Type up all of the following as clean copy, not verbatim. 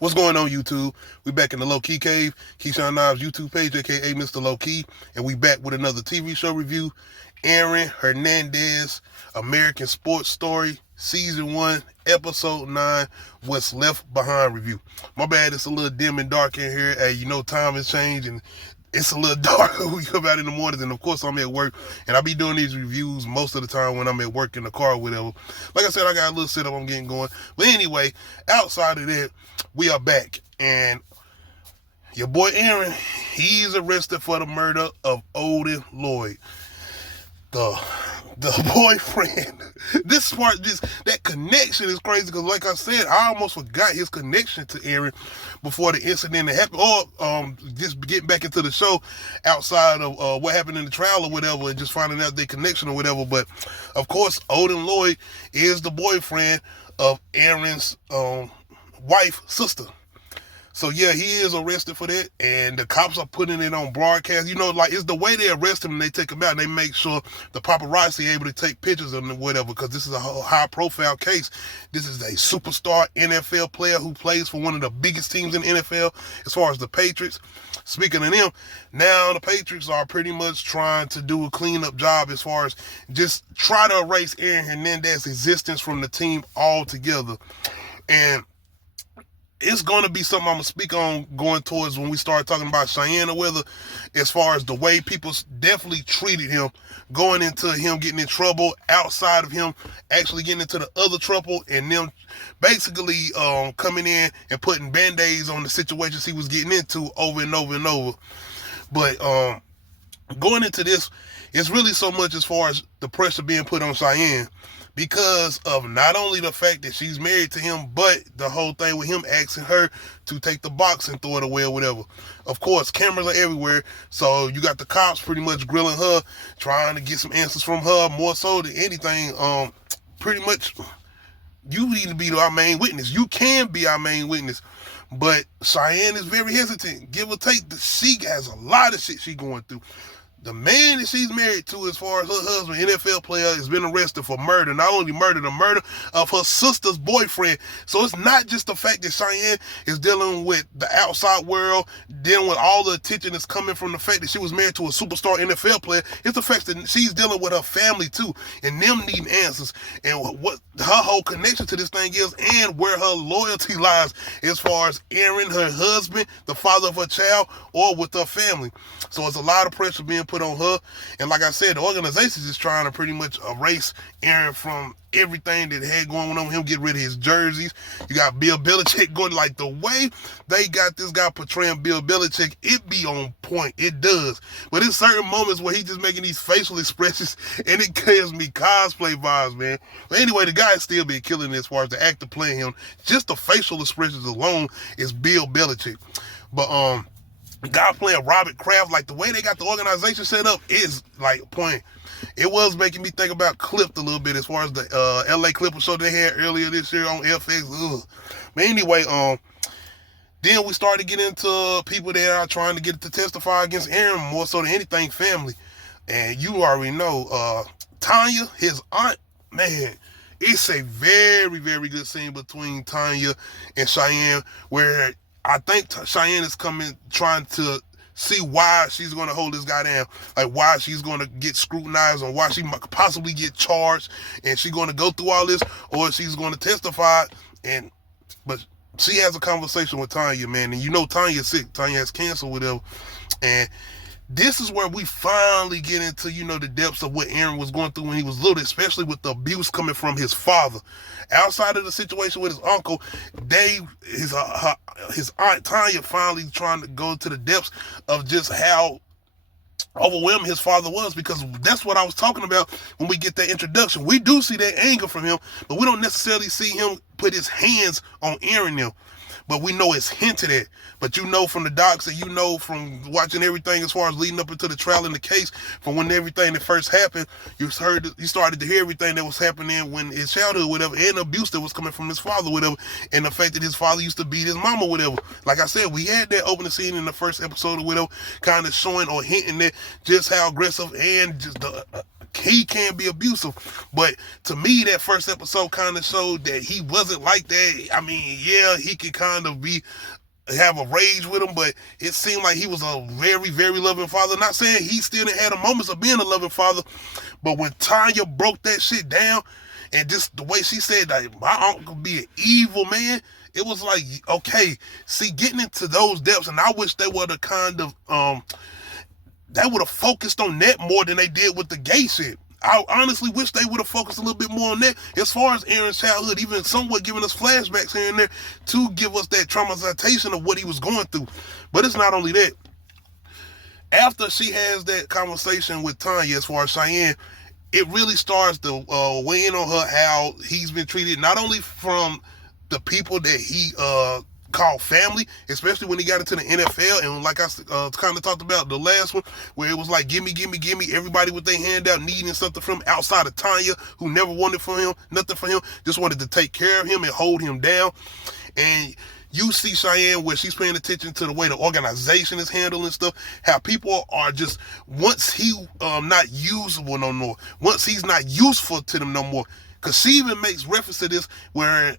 What's going on, YouTube? We back in the Low Key Cave, Keyshawn Knobs YouTube page, aka Mr. Low Key, and we back with another TV show review. Aaron Hernandez, American Sports Story, Season 1, Episode 9, What's Left Behind review. My bad, it's a little dim and dark in here. Hey, time has changed and it's a little dark when we come out in the mornings, and of course I'm at work, and I be doing these reviews most of the time when I'm at work in the car or whatever. Like I said, I got a little setup I'm getting going. But anyway, outside of that, we are back, and your boy Aaron, he's arrested for the murder of Odin Lloyd, the boyfriend. That connection is crazy because, like I said, I almost forgot his connection to Aaron before the incident happened. Or just getting back into the show outside of what happened in the trial or whatever, and just finding out their connection or whatever. But of course, Odin Lloyd is the boyfriend of Aaron's sister. So yeah, he is arrested for that, and the cops are putting it on broadcast. It's the way they arrest him and they take him out, and they make sure the paparazzi are able to take pictures of him or whatever, because this is a high-profile case. This is a superstar NFL player who plays for one of the biggest teams in the NFL as far as the Patriots. Speaking of them, now the Patriots are pretty much trying to do a cleanup job as far as just try to erase Aaron Hernandez's existence from the team altogether. And it's going to be something I'm going to speak on going towards when we start talking about Cheyenne or whether, as far as the way people definitely treated him, going into him getting in trouble, outside of him actually getting into the other trouble, and them basically coming in and putting band-aids on the situations he was getting into over and over and over. But going into this, it's really so much as far as the pressure being put on Cheyenne, because of not only the fact that she's married to him, but the whole thing with him asking her to take the box and throw it away or whatever. Of course, cameras are everywhere, so you got the cops pretty much grilling her, trying to get some answers from her, more so than anything. Pretty much, you need to be our main witness. You can be our main witness. But Cheyenne is very hesitant. Give or take, she has a lot of shit she going through. The man that she's married to, as far as her husband, NFL player, has been arrested for murder. Not only murder, the murder of her sister's boyfriend. So it's not just the fact that Cheyenne is dealing with the outside world, dealing with all the attention that's coming from the fact that she was married to a superstar NFL player. It's the fact that she's dealing with her family too, and them needing answers, and what her whole connection to this thing is, and where her loyalty lies as far as Aaron, her husband, the father of her child, or with her family. So it's a lot of pressure being put on her. And like I said, the organization is trying to pretty much erase Aaron from everything that had going on with him, get rid of his jerseys. You got Bill Belichick going, like the way they got this guy portraying Bill Belichick, it be on point. It does. But in certain moments where he just making these facial expressions, and it gives me cosplay vibes, man. But anyway, the guy still been killing it as far as the actor playing him. Just the facial expressions alone is Bill Belichick. But the guy playing Robert Kraft, like the way they got the organization set up is like point. It was making me think about Clipped a little bit as far as the LA Clippers show they had earlier this year on FX. Ugh. But anyway, then we started to get into people that are trying to get to testify against Aaron, more so than anything family. And you already know, Tanya, his aunt, man, it's a very, very good scene between Tanya and Cheyenne, where I think Cheyenne is trying to see why she's going to hold this guy down, like why she's going to get scrutinized, or why she might possibly get charged, and she's going to go through all this, or she's going to testify. But she has a conversation with Tanya, man, and Tanya's sick. Tanya has cancer, whatever, and this is where we finally get into, the depths of what Aaron was going through when he was little, especially with the abuse coming from his father. Outside of the situation with his uncle, his aunt Tanya finally trying to go to the depths of just how overwhelming his father was, because that's what I was talking about when we get that introduction. We do see that anger from him, but we don't necessarily see him put his hands on Aaron now. But we know it's hinted at. But from the docs, and from watching everything as far as leading up into the trial and the case, from when everything that first happened, you started to hear everything that was happening when his childhood, whatever, and the abuse that was coming from his father, whatever, and the fact that his father used to beat his mama, whatever. Like I said, we had that opening scene in the first episode of Widow, kind of showing or hinting at just how aggressive and just the he can be abusive. But to me, that first episode kind of showed that he wasn't like that. I mean, yeah, he could kind of have a rage with him, but it seemed like he was a very, very loving father. Not saying he still didn't have the moments of being a loving father, but when Tanya broke that shit down, and just the way she said that my uncle be an evil man, it was like, okay, see, getting into those depths, and I wish they would have kind of they would have focused on that more than they did with the gay shit. I honestly wish they would have focused a little bit more on that as far as Aaron's childhood, even somewhat giving us flashbacks here and there to give us that traumatization of what he was going through. But it's not only that. After she has that conversation with Tanya as far as Cheyenne, it really starts to weigh in on her how he's been treated, not only from the people that he called family, especially when he got into the NFL, and like I kind of talked about the last one, where it was like gimme, everybody with their hand out needing something from him outside of Tanya, who never wanted for him, nothing for him, just wanted to take care of him and hold him down. And you see Cheyenne where she's paying attention to the way the organization is handling stuff, how people are just, once he not usable no more, once he's not useful to them no more. Because she even makes reference to this where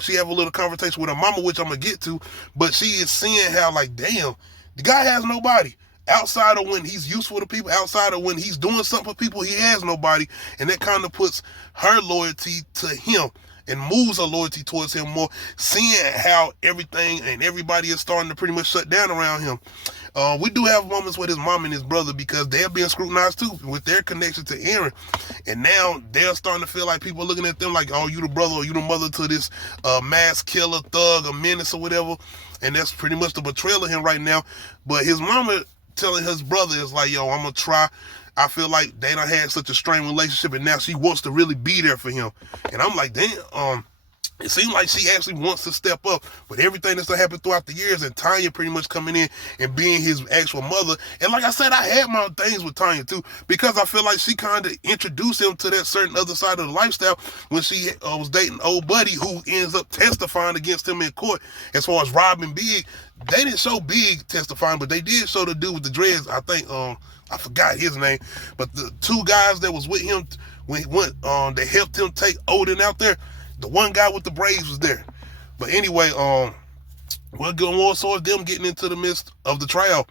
she have a little conversation with her mama, which I'm going to get to, but she is seeing how, like, damn, the guy has nobody. Outside of when he's useful to people, outside of when he's doing something for people, he has nobody. And that kind of puts her loyalty to him and moves her loyalty towards him more, seeing how everything and everybody is starting to pretty much shut down around him. We do have moments with his mom and his brother because they're being scrutinized too with their connection to Aaron. And now they're starting to feel like people are looking at them like, oh, you the brother or you the mother to this mass killer, thug, or menace or whatever. And that's pretty much the betrayal of him right now. But his mama telling his brother is like, yo, I'm going to try. I feel like they done had such a strained relationship and now she wants to really be there for him. And I'm like, damn, it seems like she actually wants to step up, but everything that's happened throughout the years, and Tanya pretty much coming in and being his actual mother. And like I said, I had my things with Tanya too, because I feel like she kind of introduced him to that certain other side of the lifestyle when she was dating old buddy who ends up testifying against him in court as far as robbing Big. They didn't show Big testifying, but they did show the dude with the dreads. I think, I forgot his name, but the two guys that was with him when he went, they helped him take Odin out there. The one guy with the braids was there. But anyway, we'll go more towards them getting into the midst of the trial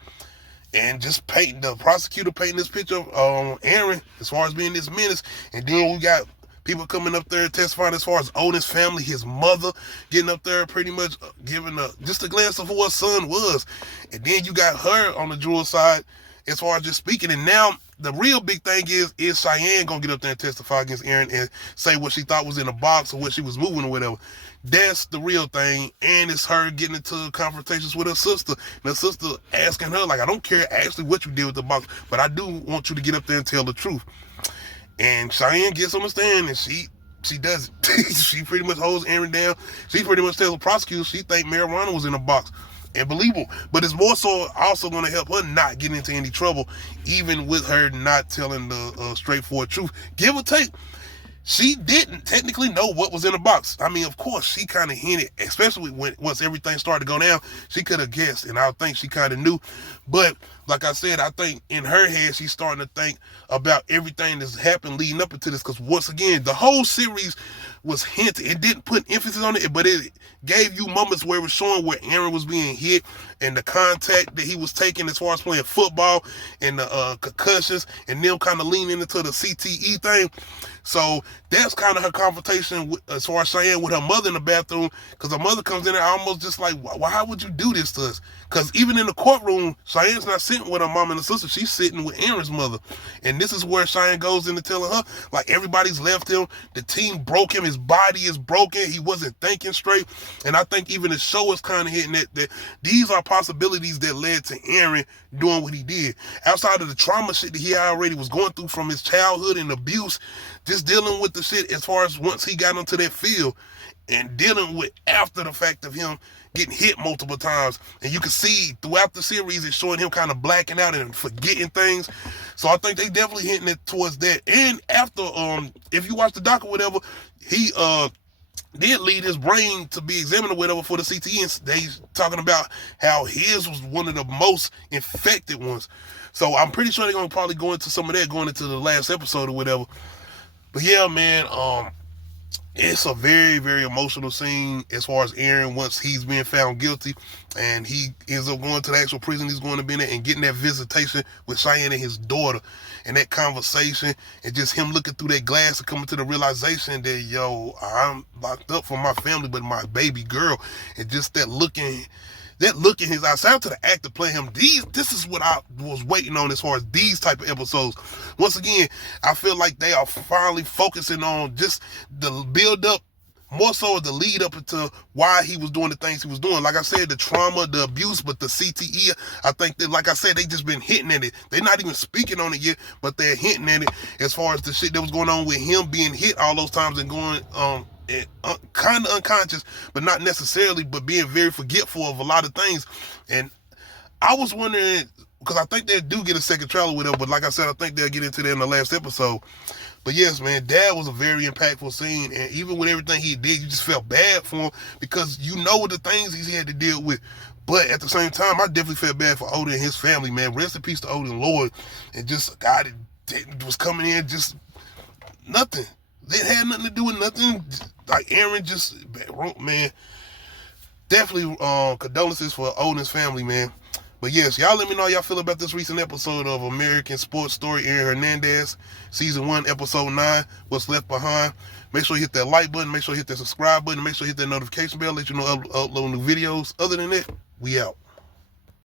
and just the prosecutor painting this picture of Aaron as far as being this menace. And then we got people coming up there testifying as far as Odin's family, his mother getting up there pretty much giving just a glance of who her son was. And then you got her on the Jewel side as far as just speaking. And now the real big thing is Cheyenne gonna get up there and testify against Aaron and say what she thought was in the box or what she was moving or whatever. That's the real thing. And it's her getting into confrontations with her sister. And her sister asking her, like, I don't care actually what you did with the box, but I do want you to get up there and tell the truth. And Cheyenne gets on the stand and she does it. She pretty much holds Aaron down. She pretty much tells the prosecutor she think marijuana was in the box. And believable, but it's more so also going to help her not get into any trouble, even with her not telling the straightforward truth. Give or take, she didn't technically know what was in the box. I mean, of course, she kind of hinted, especially once everything started to go down, she could have guessed, and I think she kind of knew. But like I said, I think in her head, she's starting to think about everything that's happened leading up into this, because once again, the whole series was hinted. It didn't put emphasis on it, but it gave you moments where it was showing where Aaron was being hit and the contact that he was taking as far as playing football and the concussions and them kind of leaning into the CTE thing. So that's kind of her confrontation as far as Cheyenne with her mother in the bathroom, because her mother comes in there almost just like, why would you do this to us? Because even in the courtroom, Cheyenne's not sitting with her mom and her sister. She's sitting with Aaron's mother. And this is where Cheyenne goes into telling her, like, everybody's left him. The team broke him. His body is broken. He wasn't thinking straight. And I think even the show is kind of hitting that these are possibilities that led to Aaron doing what he did. Outside of the trauma shit that he already was going through from his childhood and abuse, just dealing with the shit as far as once he got into that field and dealing with after the fact of him getting hit multiple times. And you can see throughout the series it's showing him kind of blacking out and forgetting things. So I think they definitely hitting it towards that. And after if you watch the doc or whatever, he did lead his brain to be examined or whatever for the CTE, and they talking about how his was one of the most infected ones. So I'm pretty sure they're gonna probably go into some of that going into the last episode or whatever. But yeah, man, it's a very, very emotional scene as far as Aaron once he's been found guilty and he ends up going to the actual prison he's going to be in and getting that visitation with Cheyenne and his daughter and that conversation and just him looking through that glass and coming to the realization that, yo, I'm locked up for my family, but my baby girl, and just that look in his eyes. Shout out to the actor playing him. This is what I was waiting on as far as these type of episodes. Once again, I feel like they are finally focusing on just the build up, more so the lead up into why he was doing the things he was doing. Like I said, the trauma, the abuse, but the CTE, I think that, like I said, they just been hitting at it. They're not even speaking on it yet, but they're hitting at it as far as the shit that was going on with him being hit all those times and going, kind of unconscious, but not necessarily, but being very forgetful of a lot of things. And I was wondering, because I think they do get a second trial with him, but like I said, I think they'll get into that in the last episode. But yes, man, Dad was a very impactful scene, and even with everything he did, you just felt bad for him because you know the things he had to deal with. But at the same time, I definitely felt bad for Odin and his family, man. Rest in peace to Odin Lloyd, and just God was coming in, just nothing. It had nothing to do with nothing. Like Aaron just, man, definitely condolences for Odin's family, man. But yes, y'all let me know how y'all feel about this recent episode of American Sports Story, Aaron Hernandez, Season 1, Episode 9, What's Left Behind. Make sure you hit that like button, make sure you hit that subscribe button, make sure you hit that notification bell, let you know upload new videos. Other than that, we out.